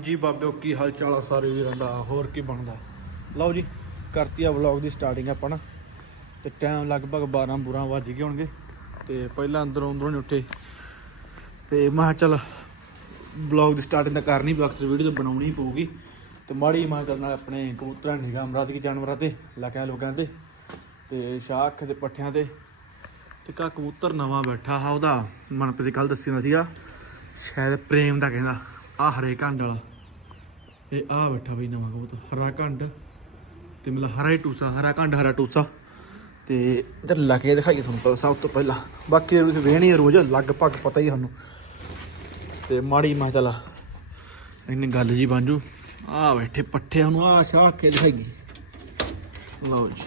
ਜੀ ਬਾਬਿਓ, ਕੀ ਹਾਲ ਚਾਲ ਆ ਸਾਰੇ ਵੀਰਾਂ ਦਾ? ਹੋਰ ਕੀ ਬਣਦਾ? ਲਓ ਜੀ, ਕਰਤੀ ਆ ਵਲੌਗ ਦੀ ਸਟਾਰਟਿੰਗ ਆਪਾਂ ਨਾ ਤੇ ਟਾਈਮ ਲਗਭਗ 12 ਬੁਰਾ ਵੱਜ ਗਏ ਹੋਣਗੇ। ਤੇ ਪਹਿਲਾਂ ਅੰਦਰੋਂ ਅੰਦਰੋਂ ਨਹੀਂ ਉੱਠੇ। ਤੇ ਮੈਂ ਕਿਹਾ ਚੱਲ ਵਲੌਗ ਦੀ ਸਟਾਰਟਿੰਗ ਤਾਂ ਕਰਨੀ ਵੀ ਅਕਸਰ ਵੀਡੀਓ ਤਾਂ ਬਣਾਉਣੀ ਪਊਗੀ। ਤੇ ਮਾੜੀ ਮੈਂ ਚੱਲ ਨਾਲ ਆਪਣੇ ਕਬੂਤਰਾਂ ਨਿਗਾਹ ਮਰਾਦ ਕੀ ਜਾਨਵਰਾਂ ਤੇ ਲੱਕਿਆਂ ਲੋਕਾਂ ਤੇ ਤੇ ਸ਼ਾਖ ਦੇ ਪੱਠਿਆਂ ਤੇ। ਤੇ ਕਾ ਕਬੂਤਰ ਨਵਾਂ ਬੈਠਾ ਆ ਉਹਦਾ। ਮਨਪ੍ਰੀਤ ਕੱਲ ਦੱਸੀ ਨਾ ਸੀਗਾ, ਸ਼ਾਇਦ ਪ੍ਰੇਮ ਦਾ ਕਹਿੰਦਾ ਆ ਹਰੇ ਕੰਡ ਵਾਲਾ ਇਹ ਆ ਬੈਠਾ ਬਈ ਨਵਾਂ ਕਬੂਤਰ, ਹਰਾ ਕੰਡ ਤੇ ਮਤਲਬ ਹਰਾ ਹੀ ਟੂਸਾ, ਹਰਾ ਕੰਡ, ਹਰਾ ਟੂਸਾ। ਤੇ ਇਧਰ ਲਾ ਕੇ ਦਿਖਾਈਏ ਤੁਹਾਨੂੰ ਪਹਿਲਾਂ, ਸਭ ਤੋਂ ਪਹਿਲਾਂ। ਬਾਕੀ ਦੇ ਤੁਸੀਂ ਵੇਹਣੀ ਰੋਜ਼, ਲਗਭਗ ਪਤਾ ਹੀ ਸਾਨੂੰ। ਤੇ ਮਾੜੀ ਮੈਂ ਚਲਾ ਇਹਨੇ ਗੱਲ ਜੀ ਬਾਂਜੂ ਆ ਬੈਠੇ ਪੱਠੇ ਉਹਨੂੰ ਆ ਸ਼ਾਹ ਕੇ ਦਿਖਾਈਏ। ਲਓ ਜੀ।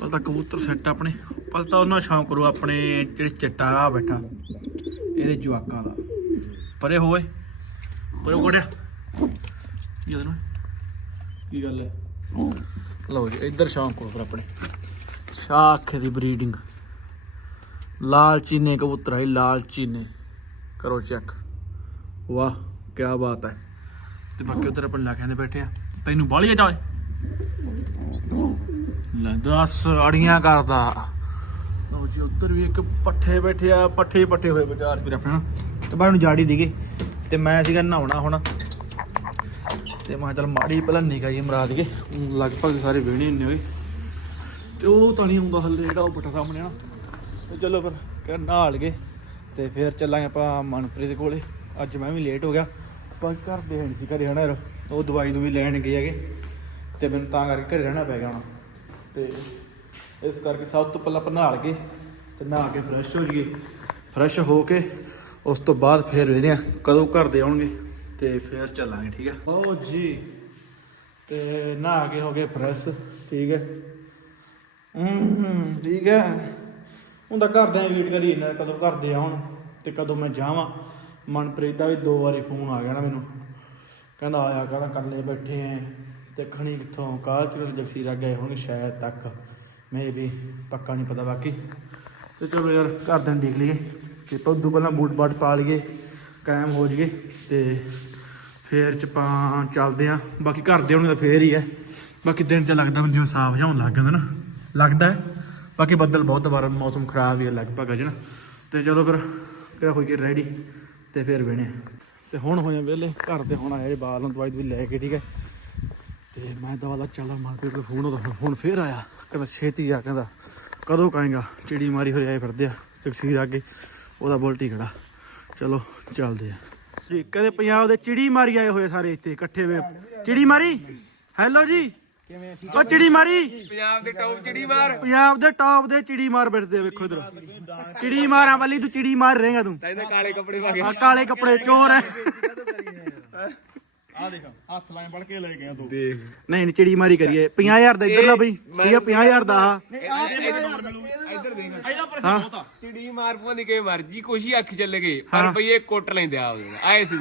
ਪਹਿਲਾਂ ਕਬੂਤਰ ਸੈੱਟ ਆਪਣੇ। ਪਹਿਲਾਂ ਤਾਂ ਉਹਨਾਂ ਸ਼ੌਂਕ ਕਰੋ ਆਪਣੇ ਜਿਹੜੇ ਚਿੱਟਾ ਆ ਬੈਠਾ। ਇਹਦੇ ਜਵਾਕਾਂ ਦਾ। ਪਰੇ ਹੋਏ। ਪਰੇ ਕੋੜਿਆ ਕੀ ਉਹਨੂੰ ਕੀ ਗੱਲ ਹੈ? ਲਓ ਜੀ ਇੱਧਰ ਸ਼ੌਂਕ ਕਰੋ ਫਿਰ ਆਪਣੇ। ਸ਼ਾਖ ਦੀ ਬਰੀਡਿੰਗ ਲਾਲ ਚੀਨੇ ਕਬੂਤਰ ਹੈ ਲਾਲ ਚੀਨੇ। ਕਰੋ ਚੈੱਕ ਵਾਹ ਕੀ ਬਾਤ ਹੈ। ਤੇ ਬਾਕੀ ਉਧਰ ਆਪਣੇ ਲਾਖਿਆਂ ਦੇ ਬੈਠੇ ਆ। ਤੈਨੂੰ ਬਾਲੀਆ ਜਾਏ ਲੈ ਦੱਸ ਅੜੀਆਂ ਕਰਦਾ। ਲਓ ਜੀ ਉਧਰ ਵੀ ਇੱਕ ਪੱਠੇ ਬੈਠੇ ਆ ਪੱਠੇ ਪੱਠੇ ਹੋਏ ਵਿਚਾਰ ਵੀਰ ਆਪਣੇ ਤੇ ਬਾਹਰ ਨੂੰ ਜਾੜੀ ਦੀਗੇ ਤੇ ਮੈਂ ਸੀਗਾ ਨਹਾਉਣਾ ਹੁਣ। ਤੇ ਮੈਂ ਕਿਹਾ ਚੱਲ ਮਾੜੀ ਪਹਿਲਾਂ ਨਿਗਾਹ ਹੀ ਮਰਾ ਦਈਏ ਊਂ ਲਗਭਗ ਸਾਰੇ ਵਿਹਣੇ ਹੁੰਨੇ ਹੋਏ। ਤੇ ਉਹ ਤਾਂ ਨਹੀਂ ਆਉਂਦਾ ਹੱਲੇ ਜਿਹੜਾ ਉਹ ਪੱਠਾ ਸਾਹਮਣੇ ਨਾ। ਤੇ ਚਲੋ ਫਿਰ ਕਿ ਨਹਾ ਲਈਏ ਤੇ ਫਿਰ ਚੱਲਾਂਗੇ ਆਪਾਂ ਮਨਪ੍ਰੀਤ ਦੇ ਕੋਲੇ। ਅੱਜ ਮੈਂ ਵੀ ਲੇਟ ਹੋ ਗਿਆ। ਆਪਾਂ ਘਰ ਦੇ ਹੈ ਨਹੀਂ ਸੀ ਘਰੇ, ਹਨਾ ਯਾਰ? ਉਹ ਦਵਾਈ ਦੂਈ ਲੈਣ ਗਏ ਹੈਗੇ। ਤੇ ਮੈਨੂੰ ਤਾਂ ਕਰਕੇ ਘਰੇ ਰਹਿਣਾ ਪੈ ਗਿਆ ਹੁਣ। ਤੇ ਇਸ ਕਰਕੇ ਸਭ ਤੋਂ ਪਹਿਲਾਂ ਆਪਾਂ ਨਹਾ ਲਈਏ ਤੇ ਨਹਾ ਕੇ ਫਰੈਸ਼ ਹੋ ਜਾਈਏ। ਫਰੈਸ਼ ਹੋ ਕੇ ਉਸ ਤੋਂ ਬਾਅਦ ਫਿਰ ਵੇਖਦੇ ਆ ਕਦੋਂ ਘਰ ਦੇ ਆਉਣਗੇ ਤੇ ਫਿਰ ਚੱਲਾਂਗੇ, ਠੀਕ ਆ? ਓ ਜੀ, ਤੇ ਨਹਾ ਕੇ ਹੋ ਗਏ ਫਰੈਸ਼ ਠੀਕ ਹੈ। ਹੂੰ ਠੀਕ ਹੈ। ਹੁੰਦਾ ਘਰਦਿਆਂ ਵੇਟ ਕਰੀ ਨਾ ਕਦੋਂ ਘਰ ਦੇ ਆਉਣ ਤੇ ਕਦੋਂ ਮੈਂ ਜਾਵਾਂ। ਮਨਪ੍ਰੀਤ ਦਾ ਵੀ ਦੋ ਵਾਰੀ ਫੋਨ ਆ ਗਿਆ ਨਾ ਮੈਨੂੰ। ਕਹਿੰਦਾ ਆਇਆ ਕਹਿੰਦਾ ਇਕੱਲੇ ਬੈਠੇ ਐ ਤੇ ਖਣੀ ਕਿੱਥੋਂ ਕਾਲਚਰਲ ਜਗਸੀਰਾ ਗਏ ਹੋਣਗੇ ਸ਼ਾਇਦ ਤੱਕ। ਮੇ ਵੀ ਪੱਕਾ ਨਹੀਂ ਪਤਾ ਬਾਕੀ। ਤੇ ਚਲੋ ਯਾਰ, ਘਰਦਿਆਂ ਨੂੰ ਦੇਖ ਲਈਏ। ਤੇ ਉਦੋਂ ਪਹਿਲਾਂ ਬੂਟ ਬਾਟ ਪਾ ਲਈਏ, ਕਾਇਮ ਹੋ ਜਾਈਏ ਤੇ ਫੇਰ ਚ ਆਪਾਂ ਚੱਲਦੇ ਆਂ। ਬਾਕੀ ਘਰ ਦੇ ਹੁਣ ਤਾਂ ਫੇਰ ਹੀ ਹੈ ਬਾਕੀ ਦਿਨ ਤੇ ਲੱਗਦਾ ਜਿਵੇਂ ਸਾਫ਼ ਜਾਉਣ ਲੱਗ ਜਾਂਦਾ ਨਾ। ਲੱਗਦਾ ਹੈ। ਬਾਕੀ ਬੱਦਲ ਬਹੁਤ ਵਾਰ ਮੌਸਮ ਖਰਾਬ ਹੀ ਹੈ ਲਗਭਗ ਅਜਨ ਤੇ ਚਲੋ ਫਿਰ, ਕਿਹੜਾ ਹੋਈ ਕੇ ਰੈਡੀ ਤੇ ਫਿਰ ਵੇਣੇ ਤੇ ਹੁਣ ਹੋਏ ਵਿਹਲੇ, ਘਰ ਦੇ ਹੁਣ ਆਏ ਬਾਲ ਨੂੰ ਦਵਾਈ ਦਵਾਈ ਲੈ ਕੇ, ਠੀਕ ਹੈ। ਤੇ ਮੈਂ ਦਵਾ ਦਾ ਚੱਲ ਮਾਰਕੀਟ ਕੋਲ ਫੋਨ ਉਹਦਾ ਹੁਣ ਫੇਰ ਆਇਆ। ਕਹਿੰਦਾ ਛੇਤੀ ਆ, ਕਹਿੰਦਾ ਕਦੋਂ ਕਾਏਗਾ ਚਿੜੀ ਮਾਰੀ ਹੋਈ ਆਏ ਫਿਰਦੇ ਆ, ਤਕਸੀਰ ਆ ਕੇ ਉਹਦਾ ਬੁਲਟੀ ਖੜਾ। ਚਲੋ ਚੱਲਦੇ ਆ। ਜੀ ਕਹਿੰਦੇ ਪੰਜਾਬ ਦੇ ਚਿੜੀ ਮਾਰੀ ਆਏ ਹੋਏ ਸਾਰੇ ਇੱਥੇ ਇਕੱਠੇ ਹੋਏ ਚਿੜੀ ਮਾਰੀ? ਹੈਲੋ ਜੀ। ਉਹ ਚਿੜੀ ਮਾਰੀ? ਪੰਜਾਬ ਦੇ ਟੌਪ ਚਿੜੀ ਮਾਰ। ਪੰਜਾਬ ਦੇ ਟਾਪ ਦੇ ਚਿੜੀ ਮਾਰ ਬਿਰਦੇ ਵੇਖੋ ਇਧਰ। ਚਿੜੀ ਮਾਰਾਂ ਵਾਲੀ ਤੂੰ ਚਿੜੀ ਮਾਰ ਰਹੇਗਾ ਤੂੰ। ਤੈਨੂੰ ਕਾਲੇ ਕੱਪੜੇ ਪਾ ਕੇ ਆ ਕਾਲੇ ਕੱਪੜੇ ਚੋਰ ਹੈ ਆ ਦੇਖ ਹੱਥ ਲਾਏ ਫੜ ਕੇ ਲੈ ਗਿਆ ਤੂੰ ਦੇਖ। ਨਹੀਂ ਨਹੀਂ ਚਿੜੀ ਮਾਰੀ ਕਰੀਏ। 50000 ਦਾ ਇੱਧਰ ਲਾ ਬਈ ਠੀਕ ਹੈ 50000 ਦਾ ਆ ਇਹਦਾ ਪਰ ਹਾਂ। ਬਹੁਤ ਆ। ਚਿੜੀ ਮਾਰ ਪਵਾਂ ਕੇ ਮਰਜ਼ੀ ਕੁਛ ਅੱਖ ਚੱਲ ਗਏ। ਪਰ ਰੁਪਈਏ ਕੁੱਟ ਲੈਂਦੇ ਆ ਉਹਦੇ ਆਏ ਸੀ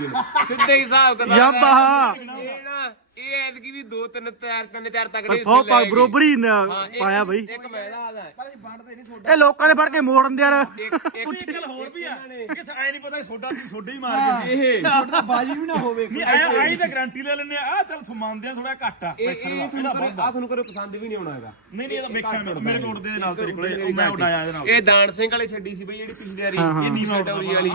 ਸਿੱਧੇ ਹਿਸਾਬ ਕਰਦਾ ਯਾ ਬਾਹਾ। ਇਹ ਐਤਕੀ ਵੀ ਦੋ ਤਿੰਨ ਚਾਰ ਤਿੰਨ ਚਾਰ ਤਕੜੇ ਹਿੱਸੇ ਲੈ ਗਏ। ਬਰੋਬਰੀ ਨਾ ਹਾਂ, ਇੱਕ- ਪਾਇਆ ਬਈ। ਇੱਕ ਮਹਿਲਾ ਆਦਾ ਇਹ ਲੋਕਾਂ ਦੇ ਫੜ ਕੇ ਮੋੜਨ ਦੇ ਯਾਰ। ਇੱਕ ਗੱਲ ਹੋਰ ਵੀ ਆ ਕਿ ਐ ਨਹੀਂ ਪਤਾ ਸੋਡਾ ਦੀ ਸੋਡਾ ਹੀ ਮਾਰ ਕੇ ਇਹ। ਬਾਜੀ ਵੀ ਨਾ ਹੋਵੇ ਨਹੀਂ ਆਇਆ ਆਈ ਤਾਂ ਗਾਰੰਟੀ ਲੈ ਲੈਣੇ ਆ। ਚੱਲ ਮੰਨਦੇ ਆ ਥੋੜਾ ਘੱਟ ਆ। ਇਹ ਇਹ ਤੁਹਾਨੂੰ ਕਰੇ- ਆਹ ਤੁਹਾਨੂੰ ਕਰੇ ਪਸੰਦ ਵੀ ਨਹੀਂ ਆਉਣਾ ਹੈਗਾ। ਨਹੀਂ ਨਹੀਂ ਇਹ ਤਾਂ ਵੇਖਿਆ ਮੈਂ ਮੇਰੇ ਕੋਲ ਦੇ ਨਾਲ ਤੇਰੇ ਕੋਲੇ। ਉਹ ਮੈਂ ਉਡਾਇਆ ਇਹਦੇ ਨਾਲ। ਇਹ ਦਾਨ ਸਿੰਘ ਵਾਲੇ ਛੱਡੀ ਸੀ ਬਈ ਜਿਹੜੀ ਪਿਛਲੀ ਵਾਰੀ। ਇਹ ਨੀਮਾ ਟੌਰੀ ਵਾਲੀ।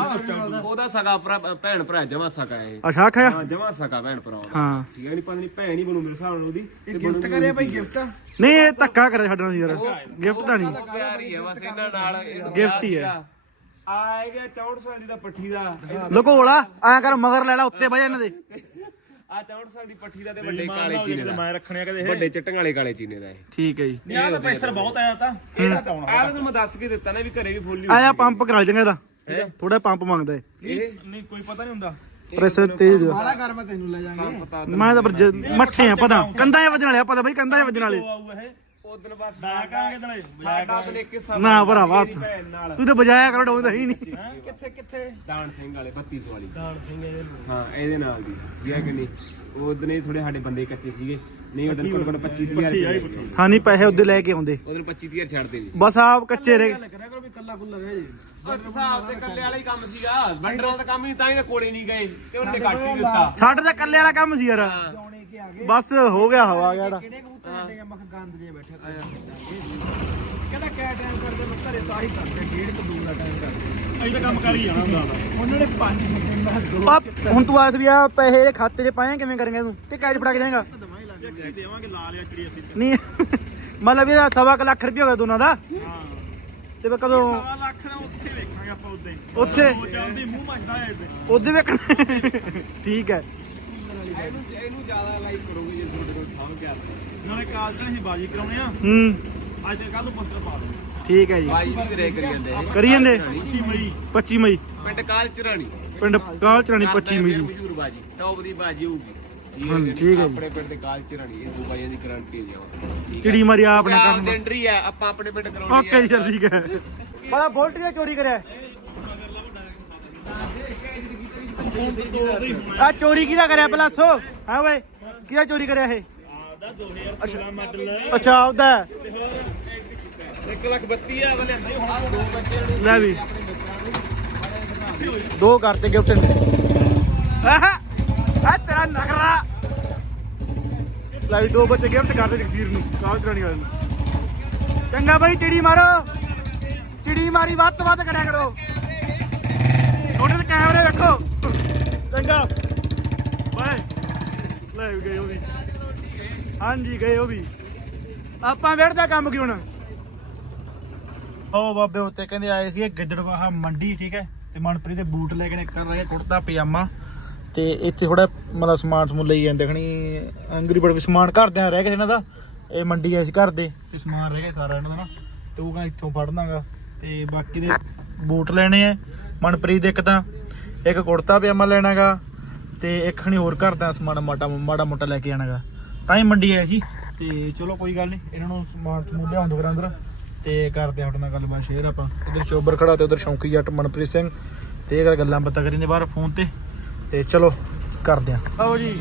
ਉਹਦਾ ਸਗਾ ਭਰਾ- ਭੈਣ ਭਰਾ ਜਮਾ ਸਕਾ ਇਹ। ਅੱਛਾ ਖਿਆ ਹਾਂ ਜਮਾ ਸਕਾ ਭੈਣ ਭਰਾ ਉਹਦਾ। ਹਾਂ। ਠੀਕ ਹੈ ਨਹੀਂ ਪਤਾ ਨਹੀਂ ਭੈਣ ਹੀ ਬਣੂ ਮੇਰੇ ਹਿਸਾਬ ਨਾਲ ਉਹਦੀ ਗਿਫਟ ਕਰਿਆ ਭਾਈ ਗਿਫਟ ਨਹੀਂ ਇਹ ਧੱਕਾ ਕਰਿਆ ਛੱਡਣਾ ਸੀ ਯਾਰ। ਗਿਫਟ ਤਾਂ ਨਹੀਂ। ਪਿਆਰ ਹੀ ਹੈ ਬਸ ਇਹਨਾਂ ਨਾਲ Gift ਹੀ ਹੈ। ਆ ਗਿਆ 64 ਸਾਲ ਦੀ ਦਾ ਪੱਠੀ ਦਾ। ਲਕੋੜਾ ਐਂ ਕਰ ਮਗਰ ਲੈ ਲੈ ਉੱਤੇ ਬਹਿ ਜਾ ਇਹਨਾਂ ਦੇ। ਆ 64 ਸਾਲ ਦੀ ਪੱਠੀ ਦਾ ਤੇ ਵੱਡੇ ਕਾਲੇ ਚੀਨੇ ਦਾ। ਮੈਂ ਰੱਖਣਿਆ ਕਦੇ ਇਹ। ਵੱਡੇ ਚਟੰਗ ਵਾਲੇ ਕਾਲੇ ਚੀਨੇ ਦਾ ਇਹ। ਠੀਕ ਹੈ ਜੀ। ਨਹੀਂ ਆ ਤਾਂ ਪ੍ਰੈਸ਼ਰ ਬਹੁਤ ਆਇਆ ਤਾਂ। ਇਹਦਾ ਤਾਂ ਆਉਣਾ ਆਹ ਤਾਂ ਮੈਂ ਦੱਸ ਕੇ ਦਿੱਤਾ ਨਾ ਵੀ ਘਰੇ ਵੀ ਫੁੱਲੀ ਆਇਆ ਪੰਪ ਕਰਾ ਜਾਂਗਾ ਇਹਦਾ। ਥੋੜਾ ਪੰਪ ਮੰਗਦਾ ਏ ਇਹ? ਨਹੀਂ ਕੋਈ ਪਤਾ ਨਹੀਂ ਹੁੰਦਾ। ਪ੍ਰੈਸ਼ਰ ਤੇਜ਼ ਆ। ਬਾਲਾ ਕਰ ਮੈਂ ਤੈਨੂੰ ਲੈ ਜਾਾਂਗੇ ਮੈਂ ਤਾਂ ਪਰ ਜ- ਮੱਠੇ ਆ ਪਤਾ ਕੰਧਾਂ 'ਚ ਵੱਜਣ ਵਾਲੇ ਆ ਪਤਾ ਬਈ ਕੰਧਾਂ 'ਚ ਵੱਜਣ ਵਾਲੇ ਇਹ ਨਾ ਸਾਡਾ ਭਰਾਵਾ। ਭੈਣ ਨਾਲ। ਤੂੰ ਤੇ ਬਜਾਇਆ ਕਰੋ ਡਾਉਂਦਾ ਹੀ ਨਹੀਂ। ਕਿੱਥੇ ਕਿੱਥੇ? ਦਾਨ ਸਿੰਘ ਵਾਲੇ 3200 ਵਾਲੀ। ਦਾਨ ਸਿੰਘ ਇਹਦੇ ਹਾਂ ਇਹਦੇ ਨਾਲ ਦੀ। ਠੀਕ ਹੈ ਕਿ ਨਹੀਂ? ਉਹਦਨੇ ਥੋੜੇ ਸਾਡੇ ਬੰਦੇ ਕੱਚੇ ਸੀਗੇ। ਨਹੀਂ ਉਹਦੇ ਕੋਲ ਕੋਲ 25 30000 ਹਾਂ ਨਹੀਂ ਪੈਸੇ ਉਹਦੇ ਲੈ ਕੇ ਆਉਂਦੇ। ਉਹਦੇ 25 30000 ਛੱਡਦੇ ਨਹੀਂ। ਬਸ ਆਪ ਕੱਚੇ ਰਹਿ ਕਰਿਆ ਕਰੋ ਵੀ ਕੱਲਾ ਕੁੱਲਾ ਗਏ ਜੀ। ਹਿਸਾਬ ਤੇ ਕੱਲੇ ਵਾਲਾ ਹੀ ਕੰਮ ਸੀਗਾ। ਬੰਡਰਾਂ ਦਾ ਕੰਮ ਨਹੀਂ ਤਾਂ ਹੀ ਕੋਲੇ ਨਹੀਂ ਗਏ। ਤੇ ਉਹਨੇ ਕੱਟ ਹੀ ਦਿੱਤਾ। ਸਾਡੇ ਤਾਂ ਕੱਲੇ ਵਾਲਾ ਕੰਮ ਸੀ ਯਾਰ। ਕੇ ਆ ਗਏ। ਬਸ ਹੋ ਗਿਆ ਹਵਾ ਗਿਆ। ਕਿਹੜੇ ਕਬੂਤਰ ਛੱਡੇ ਮੈਂ ਕਿਹਾ ਗੰਦ ਜੇ ਬੈਠਾ ਕਹਿੰਦਾ ਕਿਆ ਟਾਈਮ ਕਰਦੇ ਮੈਂ ਘਰੇ ਤਾਂ ਹੀ ਕਰਦੇ ਡੇਢ ਤੋਂ ਦੋ ਦਾ ਟਾਈਮ ਕਰਦੇ। ਅਸੀਂ ਤਾਂ ਕੰਮ ਕਰ ਹੀ ਜਾਣਾ ਹੁੰਦਾ। ਉਹਨਾਂ ਨੇ ਪੰਜ ਮੈਂ ਦੋ ਹੁਣ ਤੂੰ ਆਸ ਵੀ ਆ ਪੈਸੇ ਇਹਦੇ ਖਾਤੇ 'ਚ ਪਾਏ ਕਿਵੇਂ ਕਰਾਂਗੇ ਤੂੰ? ਤੇ ਕੈਸ਼ ਫੜਾ ਕੇ ਜਾਏਗਾ ਕੀ ਦੇਵਾਂਗੇ। ਲਾ ਲਿਆ ਚਿੜੀ ਅਸੀਂ ਨਹੀਂ ਮਤਲਬ ਇਹਦਾ ਸਵਾ ਕੁ ਲੱਖ ਰੁਪਏ ਹੋ ਗਿਆ ਦੋਨਾਂ ਦਾ। ਹਾਂ। ਤੇ ਫਿਰ ਕਦੋਂ? ਸਵਾ ਲੱਖ ਦਾ ਉੱਥੇ ਵੇਖਾਂਗੇ ਆਪਾਂ ਉਦੋਂ ਹੀ ਉੱਥੇ? ਉਹ ਚੱਲਦੀ ਮੂੰਹ ਮੱਚਦਾ ਹੈ ਇੱਥੇ ਉਹਦੇ ਵੇਖਣਾ। ਠੀਕ ਹੈ। ਇਹਨੂੰ ਇਹਨੂੰ ਜ਼ਿਆਦਾ ਲਾਈਕ ਕਰੋਗੇ ਜੇ ਤੁਹਾਡੇ ਕੋਲ ਸਭ ਗਿਆ ਨਾਲੇ ਕਾਲ ਚ ਅਸੀਂ ਬਾਜੀ ਕਰਾਉਣੇ ਆ। ਹੂੰ। ਅੱਜ ਤੇ ਕੱਲ ਨੂੰ ਪੋਸਟਰ ਪਾ ਦੇ ਠੀਕ ਹੈ ਜੀ। ਬਾਈ ਜੀ ਕਰੀ ਜਾਂਦੇ ਇਹ। ਕਰੀ ਜਾਂਦੇ? 25 ਮਈ। 25 ਮਈ। ਪਿੰਡ ਕਾਲ ਚਰਾਣੀ ਪਿੰਡ ਕਾਲ ਚਰਾਣੀ 25 ਮਈ ਮਸ਼ਹੂਰ ਬਾਜੀ। ਟੌਪ ਦੀ ਬਾਜੀ ਹੋਊਗੀ। ਹਾਂ, ਠੀਕ ਹੈ ਜੀ। ਆਪਣੇ ਪਿੰਡ ਦੇ ਕਾਲ ਚਰਾਣੀ ਇਹ ਦੋ ਬਾਈਆਂ ਦੀ ਗਾਰੰਟੀ ਜਾਵਾ ਚਿੜੀ ਮਾਰੀ ਆ ਆਪਣੇ ਕਰਨ ਦੇ ਐਂਟਰੀ ਆ ਆਪਾਂ ਆਪਣੇ ਪਿੰਡ ਕਰਾਉਣੀ ਓਕੇ ਜੀ ਚੱਲ ਠੀਕ ਹੈ। ਪਤਾ ਬੋਲਟ ਦੀ ਚੋਰੀ ਕਰਿਆ। ਆ ਚੋਰੀ ਕਿਹਦਾ ਕਰਿਆ ਪਹਿਲਾਂ ਸੋ ਹਾਂ ਓਏ ਕਿਹਦਾ ਚੋਰੀ ਕਰਿਆ ਇਹ? ਆਦਾ 2016 ਮਾਡਲ ਅੱਛਾ ਉਹਦਾ 1 ਲੱਖ 32 ਆ ਵਾਲੇ ਨਹੀਂ ਹੁਣ ਦੋ ਬੱਚੇ ਲੈ ਵੀ। ਦੋ ਕਰਤੇ ਗਿਫਟ। ਆਹ ਆ ਤੇਰਾ ਨਖਰਾ। ਲੈ ਵੀ, ਦੋ ਬੱਚੇ ਗਿਫਟ ਕਰਦੇ ਜਗਸੀਰ ਨੂੰ ਕਾਲ ਚਰਾਣੀ ਵਾਲੇ ਨੂੰ। ਚੰਗਾ ਬਾਈ, ਚਿੜੀ ਮਾਰੋ। ਚਿੜੀ ਮਾਰੀ ਵੱਧ ਤੋਂ ਵੱਧ ਕਰਿਆ ਕਰੋ। ਉਹਦੇ ਤੇ ਕੈਮਰੇ ਰੱਖੋ। ਚੰਗਾ। ਬਾਏ। ਲੈ ਵੀ ਗਏ ਉਹ ਵੀ। ਹਾਂਜੀ, ਗਏ ਉਹ ਵੀ। ਆਪਾਂ ਵੇੜਦਾ ਕੰਮ ਕੀ ਹੁਣ ਉਹ ਬਾਬੇ ਉੱਤੇ ਕਹਿੰਦੇ ਆਏ ਸੀ ਗਿੱਦੜਵਾਹਾ ਮੰਡੀ, ਠੀਕ ਹੈ? ਤੇ ਮਨਪ੍ਰੀਤ ਦੇ ਬੂਟ ਲੈ ਕੇ ਨੇ ਰਹੇ ਕੁੜਤਾ, ਪਜਾਮਾ। ਤੇ ਇੱਥੇ ਥੋੜਾ ਮਤਲਬ ਸਮਾਨ ਸਮੂਨ ਲਈ ਜਾਂਦੇ ਖਣੀ। ਅੰਗਰੀ ਬੜ ਸਮਾਨ ਘਰਦਿਆਂ ਰਹਿ ਗਿਆ ਸੀ ਇਹਨਾਂ ਦਾ। ਇਹ ਮੰਡੀ ਆਏ ਸੀ ਘਰ ਦੇ। ਤੇ ਸਮਾਨ ਰਹਿ ਗਿਆ ਸਾਰਾ ਇਹਨਾਂ ਦਾ ਨਾ। ਤੇ ਉਹ ਕਹਿੰਦਾ ਇੱਥੋਂ ਫੜਨਾਗਾ ਤੇ ਬਾਕੀ ਦੇ ਬੂਟ ਲੈਣੇ ਆ। ਮਨਪ੍ਰੀਤ ਦੇ ਇੱਕ ਤਾਂ ਇੱਕ ਕੁੜਤਾ ਪਜਾਮਾ ਲੈਣਾਗਾ ਤੇ ਇੱਕ ਖਣੀ ਹੋਰ ਘਰ ਦਾ ਸਮਾਨ ਮਾਟਾ ਮਾੜਾ ਮੋਟਾ ਲੈ ਕੇ ਆਣਾਗਾ। ਤਾਂ ਹੀ ਮੰਡੀ ਆਏ ਸੀ। ਤੇ ਚਲੋ ਕੋਈ ਗੱਲ ਨਹੀਂ ਇਹਨਾਂ ਨੂੰ ਸਮਾਨ ਸਮੂਨ ਲਿਆਉਣ ਦੋ ਅੰਦਰ ਤੇ ਕਰਦੇ ਆ ਤੁਹਾਡੇ ਨਾਲ ਗੱਲਬਾਤ ਸ਼ੇਅਰ ਆਪਾਂ। ਇਧਰ ਚੋਬਰ ਖੜਾ ਤੇ ਉਧਰ ਸ਼ੌਂਕੀ ਜੱਟ ਮਨਪ੍ਰੀਤ ਸਿੰਘ। ਤੇ ਇਹ ਗੱਲ ਬਾਤਾਂ ਕਰੀਂਦੇ ਬਾਹਰ ਫੋਨ ਤੇ। ਤੇ ਚਲੋ ਕਰਦੇ ਆ ਆਓ ਜੀ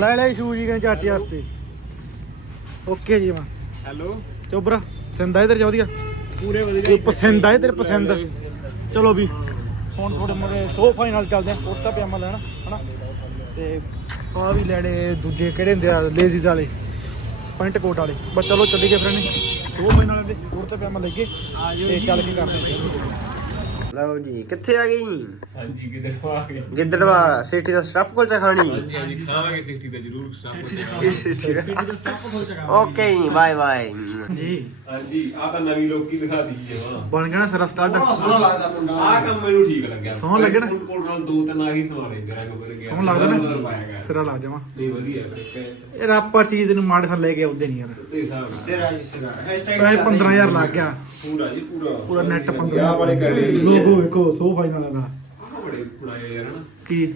ਲੈ ਲੈ ਸ਼ੂ ਜੀ ਕਹਿੰਦੇ ਚਾਚੀ ਵਾਸਤੇ। ਓਕੇ ਜੀ ਮਾ। ਹੈਲੋ। ਚੋਬਰ ਪਸੰਦ ਆਏ ਤੇਰੇ ਜਾ ਵਧੀਆ। ਪੂਰੇ ਵਧੀਆ ਪਸੰਦ ਆਏ ਤੇਰੇ ਪਸੰਦ। ਚਲੋ ਵੀ। ਹੁਣ ਥੋੜੇ ਮੋੜੇ ਸੋਫਾ ਨਾਲ ਚੱਲਦੇ ਆ ਕੁੜਤਾ ਪਜਾਮਾ ਲੈਣਾ, ਹਨਾ? ਤੇ ਆ ਵੀ ਲੈਣੇ ਦੂਜੇ ਕਿਹੜੇ ਹੁੰਦੇ ਆ, ਲੇਜ਼ੀਜ਼ ਵਾਲੇ, ਪੈਂਟ ਕੋਟ ਵਾਲੇ। ਬਸ ਚਲੋ ਚੱਲੀ ਗਏ ਫਰੈਂਡ ਸੋ ਮਹੀਨੇ ਵਾਲੇ ਦੇ ਕੁੜਤਾ ਪਜਾਮਾ ਲੈ ਕੇ ਤੇ ਚੱਲ ਕੇ ਕਰਦੇ ਆ ਲਓ ਜੀ ਕਿੱਥੇ ਆ ਗਈ ਹਾਂਜੀ ਆ ਗਏ। ਗਿੱਦੜਵਾ ਸੇਠੀ ਦਾ ਸਟੱਪ ਕੁਲਚਾ ਖਾਣੀ। ਹਾਂਜੀ ਹਾਂਜੀ ਖਾਵਾਂਗੇ ਸਿੱਟੀ ਦਾ ਜ਼ਰੂਰ ਸਟਾਪ ਓਕੇ ਜੀ ਬਾਏ ਬਾਏ। ਜੀ। ਹਾਂਜੀ ਆ ਤਾਂ ਨਵੀਂ ਲੋਕੀ ਦਿਖਾਤੀ ਜਵਾ ਬਣ ਗਿਆ ਨਾ ਸਾਰਾ ਸਟਾਰਟ। ਸੋਹਣਾ ਲੱਗਦਾ ਮੁੰਡਾ। ਆ ਕੰਮ ਮੈਨੂੰ ਠੀਕ ਲੱਗਿਆ। ਸੋਹਣਾ ਲੱਗਿਆ ਨਾ? ਨਾਲ ਦੋ ਤਿੰਨ ਆ ਹੀ ਸਵਾਲੇ ਗਿਆ ਕਬਰ ਗਿਆ ਸੋਹਣ ਲੱਗਦਾ ਨਾ। ਸਿਰਾ ਲਾ ਜਾਵਾਂ ਨਹੀਂ ਵਧੀਆ ਇਹ ਆਪਾਂ ਚੀਜ਼ ਨੂੰ ਮਾੜੇ ਥਾਂ ਲੈ ਕੇ ਆਉਂਦੇ ਨਹੀਂ ਯਾਰ। ਤੇ ਨਾਲ। ਸਿਰਾ ਜੀ ਸਿਰਾ। ਪ੍ਰਾਏ 15000 ਲੱਗ ਗਿਆ। ਪੂਰਾ ਜੀ ਪੂਰਾ। ਪੂਰਾ ਨੈਟ 15 ਵਿਆਹ ਵਾਲੇ ਕਰੇ ਲੋਗੋ ਵੇਖੋ ਸੋ ਫਾਈਨਲ ਦਾ ਆਹ ਬੜੇ ਪੁੜਾਏ ਯਾਰ ਹਨਾ। ਕੀ?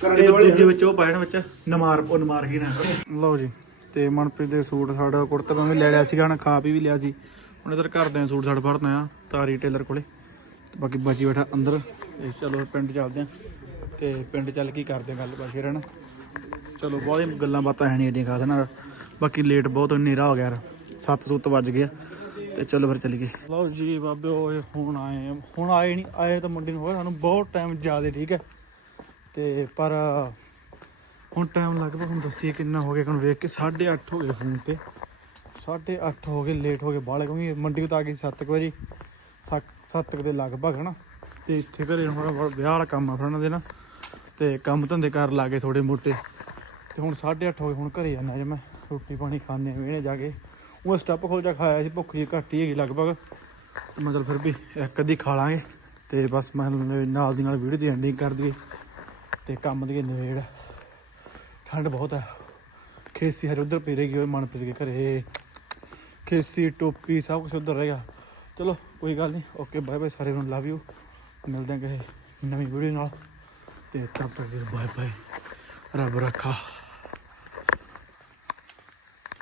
ਕਰੜੇ ਵਾਲੇ ਦੂਜੇ ਵਿੱਚ ਉਹ ਪਾਇਆ ਨਾ ਵਿੱਚ ਨਮਾਰ ਉਹ ਨਮਾਰ ਹੀ ਨਾ ਲਓ ਜੀ ਤੇ ਮਨਪ੍ਰੀਤ ਦੇ ਸੂਟ ਸਾਡਾ ਕੁੜਤਾ ਮੈਂ ਵੀ ਲੈ ਲਿਆ ਸੀਗਾ ਨਾ ਖਾ ਪੀ ਵੀ ਲਿਆ ਸੀ। ਹੁਣ ਇਧਰ ਘਰ ਦੇ ਸੂਟ ਸਾਡਾ ਫੜਨਾ ਆ ਤਾਰੀ ਟੇਲਰ ਕੋਲੇ। ਬਾਕੀ ਬਾਜੀ ਬੈਠਾ ਅੰਦਰ। ਤੇ ਚਲੋ ਪਿੰਡ ਚੱਲਦੇ ਆ ਤੇ ਪਿੰਡ ਚੱਲ ਕੀ ਕਰਦੇ ਗੱਲਬਾਤ ਫਿਰ ਬਾਸ਼ੇ ਰਹਿਣਾ ਚਲੋ, ਬਹੁਤ ਗੱਲਾਂ ਬਾਤਾਂ ਹੈ ਨਹੀਂ ਏਡੀਆਂ ਖਾਸ ਨਾਲ ਬਾਕੀ ਲੇਟ ਬਹੁਤ ਹਨੇਰਾ ਹੋ ਗਿਆ ਯਾਰ। 7 ਵੱਜ ਗਿਆ ਤੇ ਚਲੋ ਫਿਰ ਚੱਲੀਏ। ਲਓ ਜੀ ਬਾਬੇ, ਓਏ, ਹੁਣ ਆਏ ਹੁਣ ਆਏ ਨਹੀਂ, ਆਏ ਤਾਂ ਮੁੰਡੇ ਨੂੰ ਹੋਇਆ ਸਾਨੂੰ ਬਹੁਤ ਟਾਈਮ ਜ਼ਿਆਦਾ, ਠੀਕ ਹੈ? ਤੇ ਪਰ ਹੁਣ ਟਾਈਮ ਲਗਭਗ ਹੁਣ ਦੱਸੀਏ ਕਿੰਨਾ ਹੋ ਗਿਆ। ਹੁਣ ਵੇਖ ਕੇ 8:30 ਹੋ ਗਏ ਫੋਨ ਤੇ। 8:30 ਹੋ ਗਏ ਲੇਟ ਹੋ ਗਏ। ਬਾਹਲੇ ਕਿਉਂਕਿ ਮੰਡੀ ਤੋਂ ਆ ਗਈ 7 ਵਜੇ। 7 ਦੇ ਲਗਭਗ, ਹਨਾ? ਤੇ ਇੱਥੇ ਘਰੇ ਹੁਣ ਥੋੜਾ ਵਿਆਹ ਵਾਲਾ ਕੰਮ ਆ ਫਿਰ ਉਹਨਾਂ ਦੇ ਨਾ। ਤੇ ਕੰਮ ਧੰਦੇ ਕਰ ਲਾਗੇ ਥੋੜੇ ਮੋਟੇ। ਤੇ ਹੁਣ 8:30 ਹੋ ਗਏ ਹੁਣ ਘਰੇ ਜਾਣਾ ਜੇ ਮੈਂ, ਰੋਟੀ ਪਾਣੀ ਖਾਣੇ ਵੇਣੇ ਜਾ ਕੇ। ਉਹ ਸਟੱਪ ਖੋਲ ਜਾ ਖਾਇਆ ਸੀ, ਭੁੱਖ ਜੀ ਘੱਟ ਹੀ ਹੈਗੀ ਲਗਭਗ। ਤੇ ਮਤਲਬ ਫਿਰ ਵੀ ਇੱਕ ਅੱਧੀ ਖਾ ਲਾਂਗੇ। ਤੇ ਬਸ ਮੈਂ ਨਾਲ ਦੀ ਨਾਲ ਵੀਡੀਓ ਦੀ ਐਂਡਿੰਗ ਕਰ ਦਈਏ। ਤੇ ਕੰਮ ਦੀ ਨਵੇੜ ਠੰਡ ਬਹੁਤ ਹੈ ਖੇਸੀ ਹਰ ਉਧਰ ਪੀ ਰਹੀ ਹੋਏ ਮਨਪ੍ਰੀਤ ਦੇ ਘਰੇ। ਖੇਸੀ, ਟੋਪੀ ਸਭ ਕੁਝ ਉਧਰ ਰਹੇਗਾ ਚਲੋ ਕੋਈ ਗੱਲ ਨਹੀਂ ਓਕੇ ਬਾਏ ਬਾਏ ਸਾਰੇ ਨੂੰ ਲਵ ਯੂ ਮਿਲਦੇ ਹਾਂ ਕਿਸੇ ਨਵੀਂ ਵੀਡੀਓ ਨਾਲ। ਤੇ ਤਬ ਤੱਕ ਬਾਏ ਬਾਏ ਰੱਬ ਰੱਖਾ।